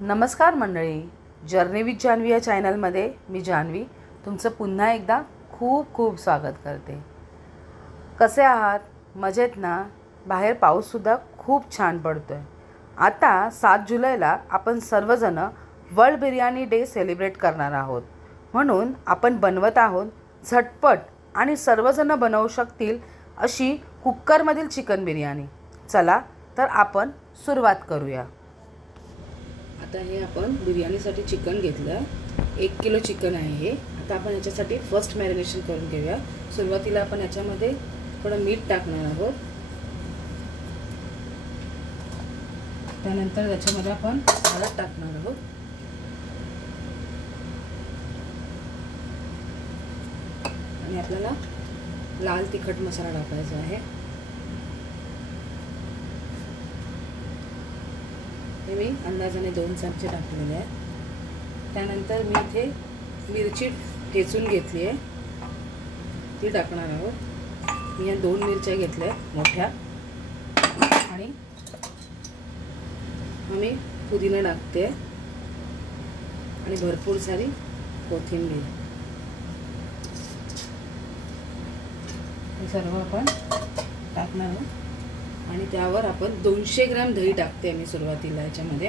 नमस्कार मंडळी, journey with Janhvi या चॅनलमध्ये मी जान्हवी तुमचं पुन्हा एकदा खूप खूप स्वागत करते। कसे आहात? मजेत ना? बाहेर पाऊससुद्धा खूप छान पडतोय। आता 7 जुलैला आपण सर्वजण वर्ल्ड बिर्याणी डे सेलिब्रेट करणार आहोत, म्हणून आपण बनवत आहोत झटपट आणि सर्वजण बनवू शकतील अशी कुकरमधील चिकन बिर्याणी। चला तर आपण सुरुवात करूया। आता हे आपण बिर्याणीसाठी चिकन घेतलं, 1 किलो चिकन आहे हे। आता आपण याच्यासाठी फर्स्ट मॅरिनेशन करून घेऊया। सुरुवातीला आपण याच्यामध्ये थोडं मीठ टाकणार आहोत, त्यानंतर याच्यामध्ये आपण हळद टाकणार आहोत, आणि आपल्याला लाल तिखट मसाला टाकायचा आहे। हे मी अंदाजाने 2 चमचे टाकलेले आहेत। त्यानंतर मी इथे मिरची ठेचून घेतली आहे, ती टाकणार आहोत। मी या 2 मिरच्या घेतल्या मोठ्या, आणि मी पुदिना टाकते आणि भरपूर सारी कोथिंबीर। हे सर्व आपण टाकणार आहोत आणि त्यावर आपण 200 ग्रॅम दही टाकते मी सुरुवातीला। याच्यामध्ये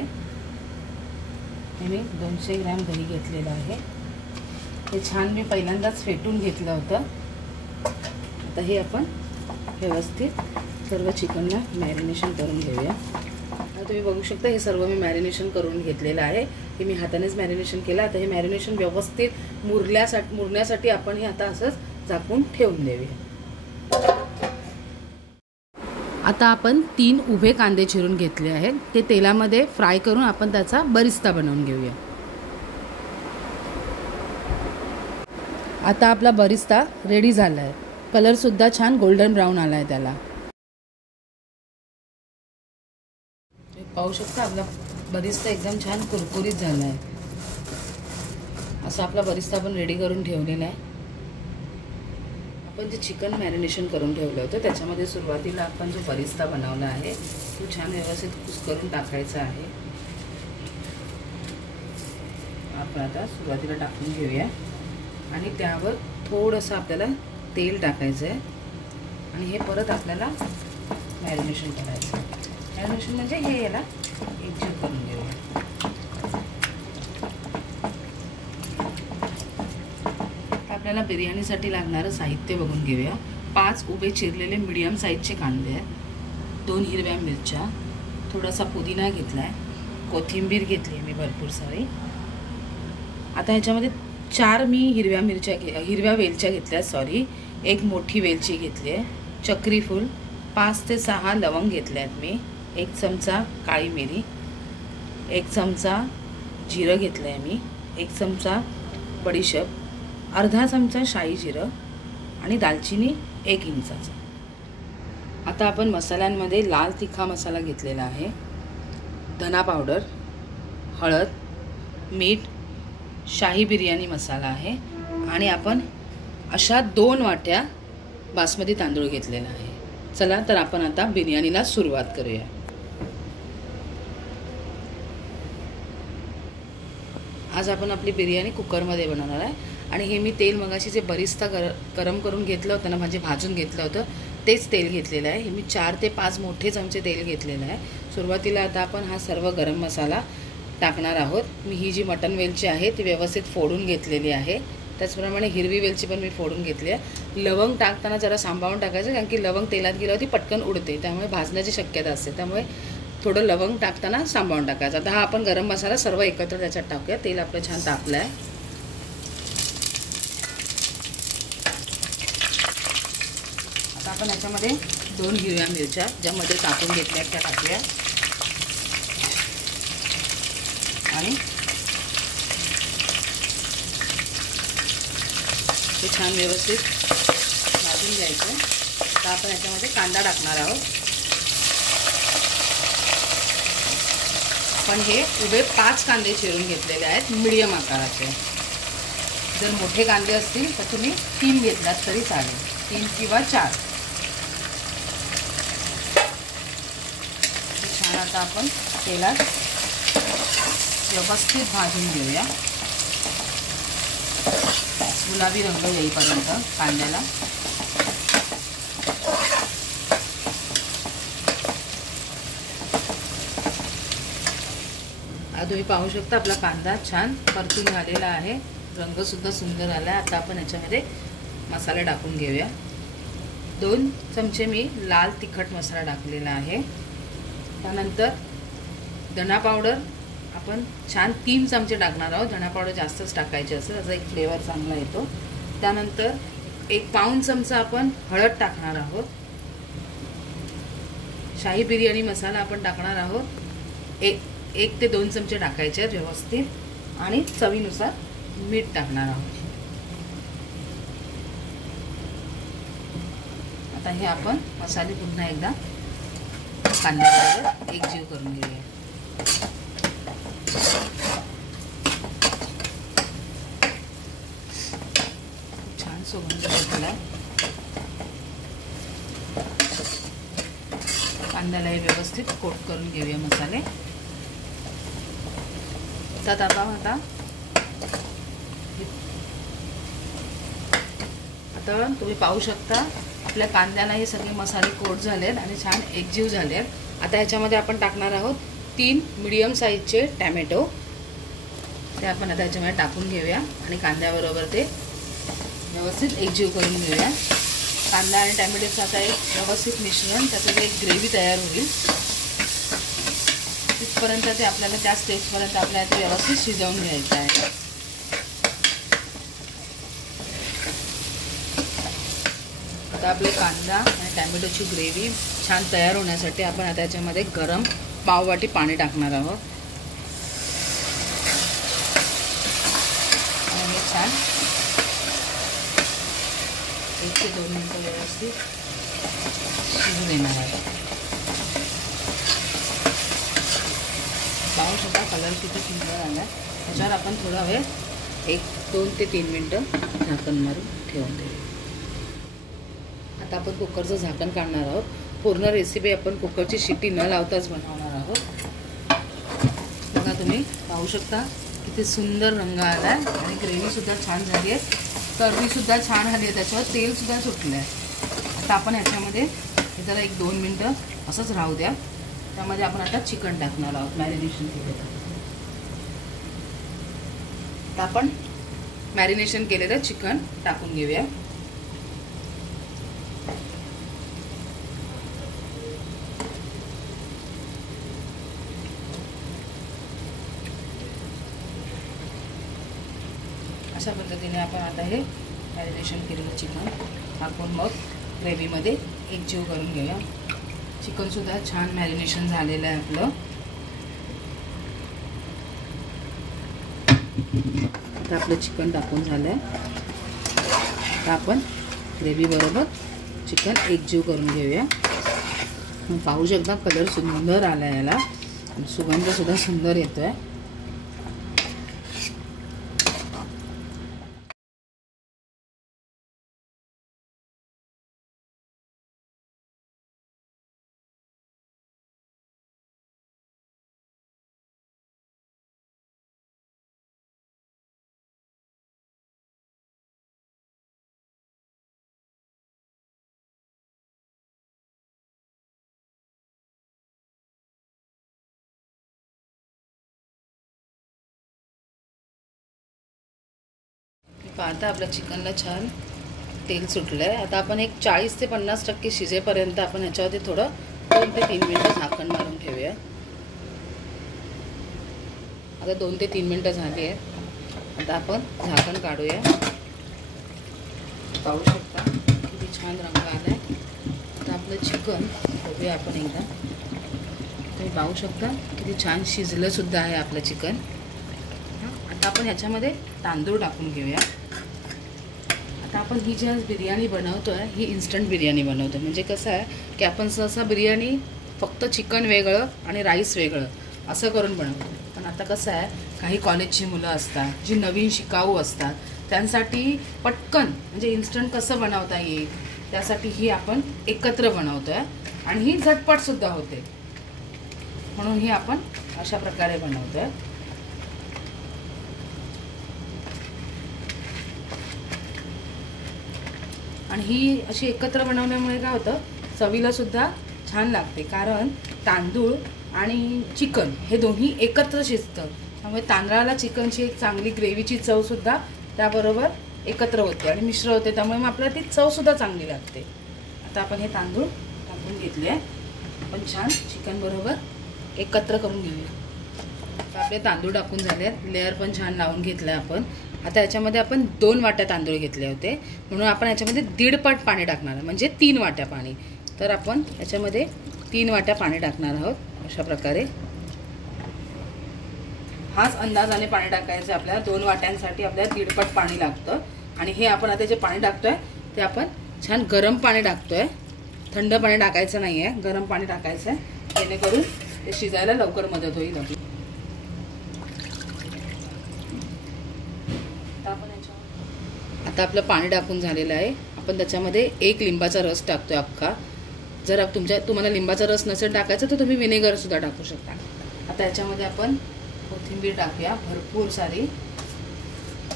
हे मी 200 ग्रॅम दही घेतलेलं आहे। हे छान मी पहिल्यांदाच फेटून घेतलं होतं। आता हे आपण व्यवस्थित सर्व चिकनला मॅरिनेशन करून घेऊया। आता तुम्ही बघू शकता हे सर्व मी मॅरिनेशन करून घेतलेलं आहे। हे मी हातानेच मॅरिनेशन केलं। आता हे मॅरिनेशन व्यवस्थित मुरण्यासाठी आपण हे आता असंच झाकून ठेवून देऊया। आता आपण 3 उभे कांदे चिरून घेतले आहेत, ते तेलामध्ये फ्राय करून आपण त्याचा बरिस्ता बनवून घेऊया। आता आपला बरिस्ता रेडी झाला आहे। कलर सुद्धा छान गोल्डन ब्राऊन आला आहे त्याला। पाहू शकता आपला बरिस्ता एकदम छान कुरकुरीत झाला आहे। असा आपला बरिस्ता आपण रेडी करून ठेवलेला आहे। आपण जे चिकन मॅरिनेशन करून ठेवलं होतं त्याच्यामध्ये सुरुवातीला आपण जो बरिस्ता बनवला आहे तो छान व्यवस्थित कुस्करून टाकायचा आहे। आपण आता सुरुवातीला टाकून घेऊया आणि त्यावर थोडंसं आपल्याला तेल टाकायचं आहे आणि हे परत आपल्याला मॅरिनेशन करायचं आहे। मॅरिनेशन म्हणजे हे याला एकजीव करून घेऊया। आपल्याला बिर्याणीसाठी लागणारं साहित्य बघून घेऊया। 5 उभे चिरलेले मीडियम साईजचे कांदे आहेत, 2 हिरव्या मिरच्या, थोडासा पुदिना घेतला आहे, कोथिंबीर घेतली आहे मी भरपूर सारी। आता ह्याच्यामध्ये 4 मी हिरव्या वेलच्या घेतल्या, 1 मोठी वेलची घेतली आहे, चक्री फूल, 5 ते 6 लवंग घेतले आहेत मी, 1 चमचा काळी मिरी, 1 चमचा जिरं घेतलं आहे मी, 1 चमचा बडीशेप, अर्धा चमचा शाही जिरं आणि दालचिनी 1 इंचाचा। आता आपण मसाल्यांमध्ये लाल तिखा मसाला घेतलेला आहे, धना पावडर, हळद, मीठ, शाही बिर्याणी मसाला आहे, आणि आपण अशा 2 वाट्या बासमती तांदूळ घेतलेला आहे। चला तर आपण आता बिर्याणीला सुरुवात करूया। आज आपण आपली बिर्याणी कुकरमध्ये बनवणार आहे, आणि हे मी तेल मगाशी जे बरिस्ता गरम करून घेतलं होतं ना, म्हणजे भाजून घेतलं होतं तेच तेल घेतलेलं आहे। हे मी 4 ते 5 मोठे चमचे तेल घेतलेलं आहे। सुरुवातीला आता आपण हा सर्व गरम मसाला टाकणार आहोत। मी ही जी मटन वेलची आहे ती व्यवस्थित फोडून घेतलेली आहे, त्याचप्रमाणे हिरवी वेलची पण मी फोडून घेतली आहे। लवंग टाकताना जरा सांभाळून टाकायचं, कारण की लवंग तेलात गेल्यावरती पटकन उडते, त्यामुळे भाजण्याची शक्यता असते, त्यामुळे थोडं लवंग टाकताना सांभाळून टाकायचं। आता हा आपण गरम मसाला सर्व एकत्र त्याच्यात टाकूया। तेल आपलं छान तापलं आहे। आता आपण याच्यामध्ये 2 हिरव्या मिरच्या ज्यामध्ये कापून घेतल्या त्या टाकूया, आणि ते छान व्यवस्थित भाजून घ्यायचं। आता आपण याच्यामध्ये कांदा टाकणार आहोत। पण हे उभे 5 कांदे चिरून घेतलेले आहेत, मीडियम आकाराचे। जर मोठे कांदे असतील तर तुम्ही 3 घेतलात तरी चालेल, 3 किंवा 4। छान आता आपण तेलात व्यवस्थित भाजून घेऊया, गुलाबी रंग येईपर्यंत कांद्याला. आता तुम्ही पाहू शकता आपला कांदा छान परतून झालेला आहे, रंग सुद्धा सुंदर आला आहे. आता आपण याच्यामध्ये मसाले टाकून घेऊया. 2 चमचे मी लाल तिखट मसाला टाकलेला आहे. त्यानंतर धना पावडर आपण छान 3 चमचे टाकणार आहोत. धना पावडर जास्तच टाकायचे असेल, त्याचा एक फ्लेवर चांगला येतो. त्यानंतर 1 पाऊण चमचा आपण हळद टाकणार आहोत. शाही बिर्याणी मसाला आपण टाकणार आहोत. 1 ते 2 चमचे टाकायचे आहेत व्यवस्थित. आणि चवीनुसार मीठ टाकणार आहोत. आता हे आपण मसाले पुन्हा एकदा कांद्याबरोबर एकजीव करून घेऊया. छान सुगंध सुटला. कांद्याला हे व्यवस्थित कोट करून घेऊया मसाले. आता तुम्ही पाहू शकता आपल्या कांद्याला हे सगळे मसाले कोट झालेत आणि छान एकजीव झालेत. आता ह्याच्यामध्ये आपण टाकणार आहोत 3 मीडियम साईजचे टॅमॅटो. ते आपण आता ह्याच्यामध्ये टाकून घेऊया आणि कांद्याबरोबर ते व्यवस्थित एकजीव करून घेऊया. कांदा आणि टॅमॅटोचं आता एक व्यवस्थित मिश्रण, त्याचं एक ग्रेव्ही तयार होईल. तिथपर्यंत ते आपल्याला त्या स्टेजपर्यंत आपल्याला ते व्यवस्थित शिजवून घ्यायचं आहे. आता आपले कांदा आणि टॅमॅटोची ग्रेव्ही छान तयार होण्यासाठी आपण आता याच्यामध्ये गरम पाववाटी पाणी टाकणार आहोत. आणि हे छान 1 ते 2 मिनिटं व्यवस्थित शिजू देणार आहे. पाहू शकता कलर किती सुंदर आला. त्याच्यावर आपण थोडा वेळ 2 ते 3 मिनिटं झाकण मारून ठेवून देऊ. आता आपण कुकरचं झाकण काढणार आहोत. पूर्ण रेसिपी आपण कुकरची शिट्टी न लावताच बनवणार आहोत. बघा तुम्ही पाहू शकता किती सुंदर रंग आला आहे आणि ग्रेव्हीसुद्धा छान झाली आहे, तर्रीसुद्धा छान आली आहे, त्याच्यावर तेलसुद्धा सुटलं आहे. आता आपण ह्याच्यामध्ये हे जरा 1-2 मिनटं असंच राहू द्या. त्यामध्ये आपण आता चिकन टाकणार आहोत मॅरिनेशन केलेलं. आता आपण मॅरिनेशन केलेलं चिकन टाकून घेऊया. अशा पद्धतीने आपण आता हे मॅरिनेशन केलेलं चिकन टाकून मग ग्रेव्हीमध्ये एकजीव करून घेऊया. चिकनसुद्धा छान मॅरिनेशन झालेलं आहे आपलं. आता आपलं चिकन टाकून झालं आहे. आता आपण ग्रेव्हीबरोबर चिकन एकजीव करून घेऊया. पाहू शकता कलर सुंदर आला आहे, याला सुगंधसुद्धा सुंदर येतो आहे. आता आपल्या चिकनला छान तेल सुटलं आहे. आता आपण एक 40 ते 50% शिजेपर्यंत आपण ह्याच्यावरती थोडं 2 ते 3 मिनटं झाकण मारून ठेवूया. आता 2 ते 3 मिनटं झाली आहेत. आता आपण झाकण काढूया. पाहू शकता किती छान रंग आला आहे. आता आपलं चिकन बघूया आपण एकदा. तुम्ही पाहू शकता किती छान शिजलं सुद्धा आहे आपलं चिकन. आता आपण ह्याच्यामध्ये तांदूळ टाकून घेऊया. आता आपण ही जी आज बिर्याणी बनवतो आहे ही इन्स्टंट बिर्याणी बनवतो. म्हणजे कसं आहे की आपण सहसा बिर्याणी फक्त चिकन वेगळं आणि राईस वेगळं असं करून बनवतो. पण आता कसं आहे काही कॉलेजची मुलं असतात जी नवीन शिकाऊ असतात, त्यांसाठी पटकन म्हणजे इन्स्टंट कसं बनवता येईल त्यासाठी ही आपण एकत्र बनवतो आहे आणि ही झटपटसुद्धा होते. म्हणून ही आपण अशा प्रकारे बनवतो आहे. आणि ही अशी एकत्र बनवल्यामुळे काय होतं, चवीला सुद्धा छान लागते. कारण तांदूळ आणि चिकन हे दोन्ही एकत्र शिजतं, त्यामुळे तांदळाला चिकनची एक चांगली ग्रेव्हीची चवसुद्धा त्याबरोबर एकत्र होते आणि मिश्र होते, त्यामुळे मग आपल्याला ती चवसुद्धा चांगली लागते. आता आपण हे तांदूळ टाकून घेतले, आपण छान चिकन बरोबर एकत्र करून घेऊया. आता आपले तांदूळ टाकून झाले आहेत, लेअर पण छान लावून घेतलं आहे आपण. आता याच्यामध्ये आपण 2 वाट्या तांदूळ घेतले होते, म्हणून आपण याच्यामध्ये 1.5 पट पाणी टाकणार, म्हणजे 3 वाट्या पाणी. तर आपण याच्यामध्ये 3 वाट्या पाणी टाकणार आहोत. अशा प्रकारे हाच अंदाजाने पाणी टाकायचं आपल्याला. 2 वाट्यांसाठी आपल्याला 1.5 पट पाणी लागतं. आणि हे आपण आता जे पाणी टाकतोय ते आपण छान गरम पाणी टाकतोय, थंड पाणी टाकायचं नाही आहे, गरम पाणी टाकायचं आहे, जेणेकरून ते शिजायला लवकर मदत होईल आपली. आता आपलं पाणी टाकून झालेलं आहे. आपण त्याच्यामध्ये 1 लिंबाचा रस टाकतोय अख्खा. जर तुम्हाला लिंबाचा रस नसेल टाकायचा तर तुम्ही विनेगर सुद्धा टाकू शकता. आता याच्यामध्ये आपण कोथिंबीर टाकूया, भरपूर सारी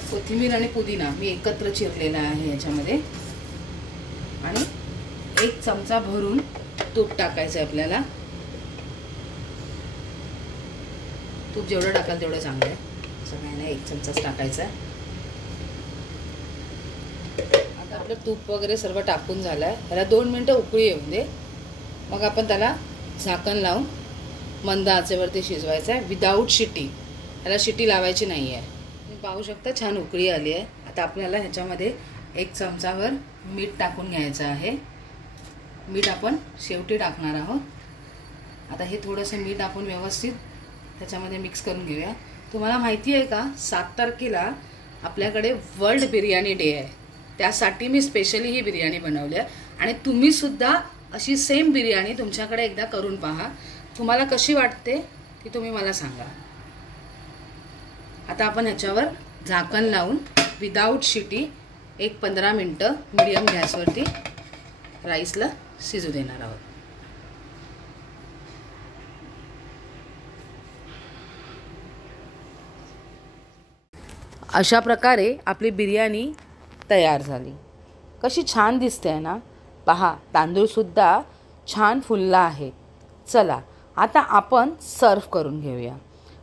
कोथिंबीर आणि पुदिना मी एकत्र चिरलेला आहे याच्यामध्ये. आणि 1 चमचा भरून तूप टाकायचं आहे आपल्याला. तूप जेवढं टाकाल तेवढं चांगलं आहे, सगळ्यांना 1 चमचाच टाकायचा आहे. आता आपलं तूप वगैरे सर्व टाकून झालं आहे. त्याला 2 मिनटं उकळी येऊन दे, मग आपण त्याला झाकण लावून मंद आचेवरती शिजवायचं आहे, विदाऊट शिटी. त्याला शिटी लावायची नाही आहे. तुम्ही पाहू शकता छान उकळी आली आहे. आता आपल्याला ह्याच्यामध्ये 1 चमचावर मीठ टाकून घ्यायचं आहे. मीठ आपण शेवटी टाकणार आहोत. आता हे थोडंसं मीठ आपण व्यवस्थित त्याच्यामध्ये मिक्स करून घेऊया. तुम्हाला माहिती आहे का, 7 तारखेला आपल्याकडे वर्ल्ड बिर्याणी डे आहे. त्यासाठी मी स्पेशली ही बिर्याणी बनवली आहे. आणि तुम्हीसुद्धा अशी सेम बिर्याणी तुमच्याकडे एकदा करून पहा. तुम्हाला कशी वाटते ती तुम्ही मला सांगा. आता आपण ह्याच्यावर झाकण लावून विदाऊट शिटी 15 मिनटं मीडियम गॅसवरती राईसला शिजू देणार आहोत. अशा प्रकारे आपली बिर्याणी तयार झाली. कशी छान दिसते आहे ना. पहा, तांदूळसुद्धा छान फुलला आहे. चला आता आपण सर्व करून घेऊया.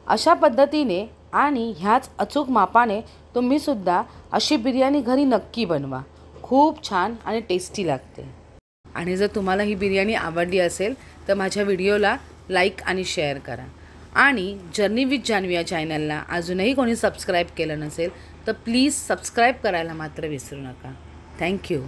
अशा पद्धतीने आणि ह्याच अचूक मापाने तुम्हीसुद्धा अशी बिर्याणी घरी नक्की बनवा. खूप छान आणि टेस्टी लागते. आणि जर तुम्हाला ही बिर्याणी आवडली असेल तर माझ्या व्हिडिओला लाईक आणि शेअर करा. आणि जर्नी विथ जान्हवी या चॅनलला अजूनही कोणी सबस्क्राईब केलं नसेल तर प्लीज सबस्क्राईब करायला मात्र विसरू नका. थँक्यू.